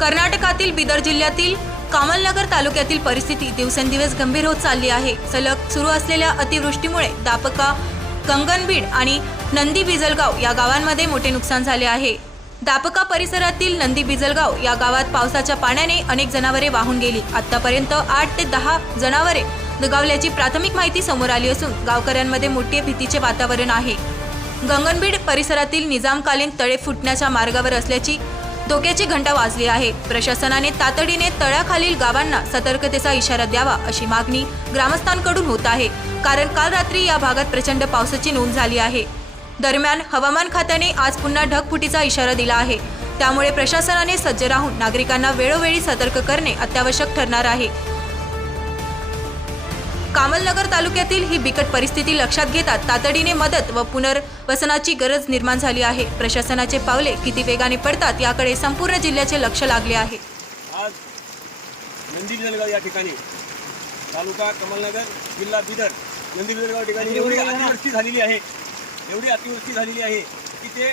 कर्नाटकातील बिदर जिल्ह्यातील कामलनगर तालुक्यातील परिस्थिती दिवसेंदिवस गंभीर होत चालली आहे. सलग सुरू असलेल्या अतिवृष्टीमुळे दापका गंगनबीड आणि नंदी बिजलगाव या गावांमध्ये मोठे नुकसान झाले आहे. दापका परिसरातील नंदी बिजलगाव या गावात पावसाच्या पाण्याने अनेक जनावरे वाहून गेली. आतापर्यंत आठ ते दहा जनावरे दगावल्याची प्राथमिक माहिती समोर आली असून गावकऱ्यांमध्ये मोठे भीतीचे वातावरण आहे. गंगनबीड परिसरातील निजामकालीन तळे फुटण्याच्या मार्गावर असल्याची धोक्याची घंटा वाजली आहे. प्रशासनाने तातडीने तळ्याखालील गावांना सतर्कतेचा इशारा द्यावा अशी मागणी ग्रामस्थांकडून होत आहे. कारण काल रात्री या भागात प्रचंड पावसाची नोंद झाली आहे. दरम्यान हवामान खात्याने आज पुन्हा ढगफुटीचा इशारा दिला आहे. त्यामुळे प्रशासनाने सज्ज राहून नागरिकांना वेळोवेळी सतर्क करणे अत्यावश्यक ठरणार आहे. कामलनगर तालुक्यातील ही बिकट परिस्थिती लक्षात घेता तातडीने मदत व पुनर्वसनाची गरज निर्माण झाली आहे. प्रशासनाचे पावले किती वेगाने पडतात याकडे संपूर्ण जिल्ह्याचे लक्ष लागले आहे. आज नंदी या ठिकाणी तालुका कमलनगर जिल्हा बिदर नंदी बिदरगाव ठिकाणी एवढी अतिवृष्टी झालेली आहे. एवढी अतिवृष्टी झालेली आहे की ते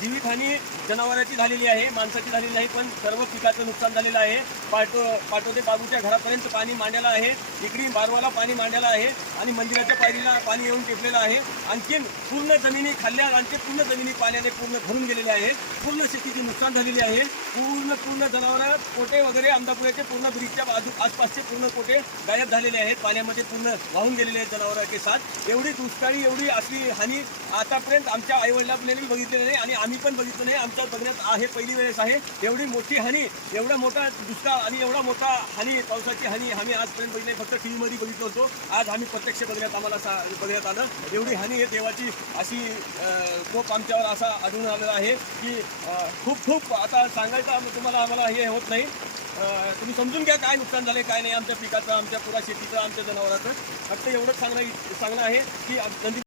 जीवितहानी जनावरांची झालेली आहे माणसाची झालेली नाही पण सर्व पिकाचं नुकसान झालेलं आहे. पाटो पाटोदे बाबूच्या घरापर्यंत पाणी मांडलेलं आहे. इकडे बारवाला पाणी मांडलेलं आहे आणि मंदिराच्या पायरीला पाणी येऊन टेकलेलं आहे. आणखीन पूर्ण जमिनी खाल्ल्या आणखी पूर्ण जमिनी पाण्याने पूर्ण भरून गेलेल्या आहेत. पूर्ण शेतीचे नुकसान झालेले आहे. पूर्ण पूर्ण जनावरात कोटे वगैरे अंधापुऱ्याचे पूर्ण ब्रिजच्या बाजू आसपासचे पूर्ण कोटे गायब झालेले आहेत. पाण्यामध्ये पूर्ण वाहून गेलेले आहेत जनावरांचे साथ. एवढी दुष्काळी एवढी अशी हानी आतापर्यंत आमच्या आईवडिलांनी बघितलेली नाही आणि आम्ही पण बघितलं नाही. आमच्या बघण्यात आहे पहिली वेळेस आहे. एवढी मोठी हानी एवढा मोठा दुष्काळ आणि एवढा मोठा हानी पावसाची हानी आम्ही आजपर्यंत बघितली फक्त टी व्हीमध्ये बघितलं होतो. आज आम्ही प्रत्यक्ष बघण्यात आम्हाला सा बघण्यात आलं. एवढी हानी हे देवाची अशी कोप आमच्यावर असा आढळून आलेला आहे की खूप खूप आता सांगायचं आम- तुम्हाला आम्हाला हे होत नाही? तुम्ही समजून घ्या काय नुकसान झालं काय नाही आमच्या पिकाचं आमच्या पुरा शेतीचं आमच्या जनावराचं. फक्त एवढंच सांगणं सांगणं आहे की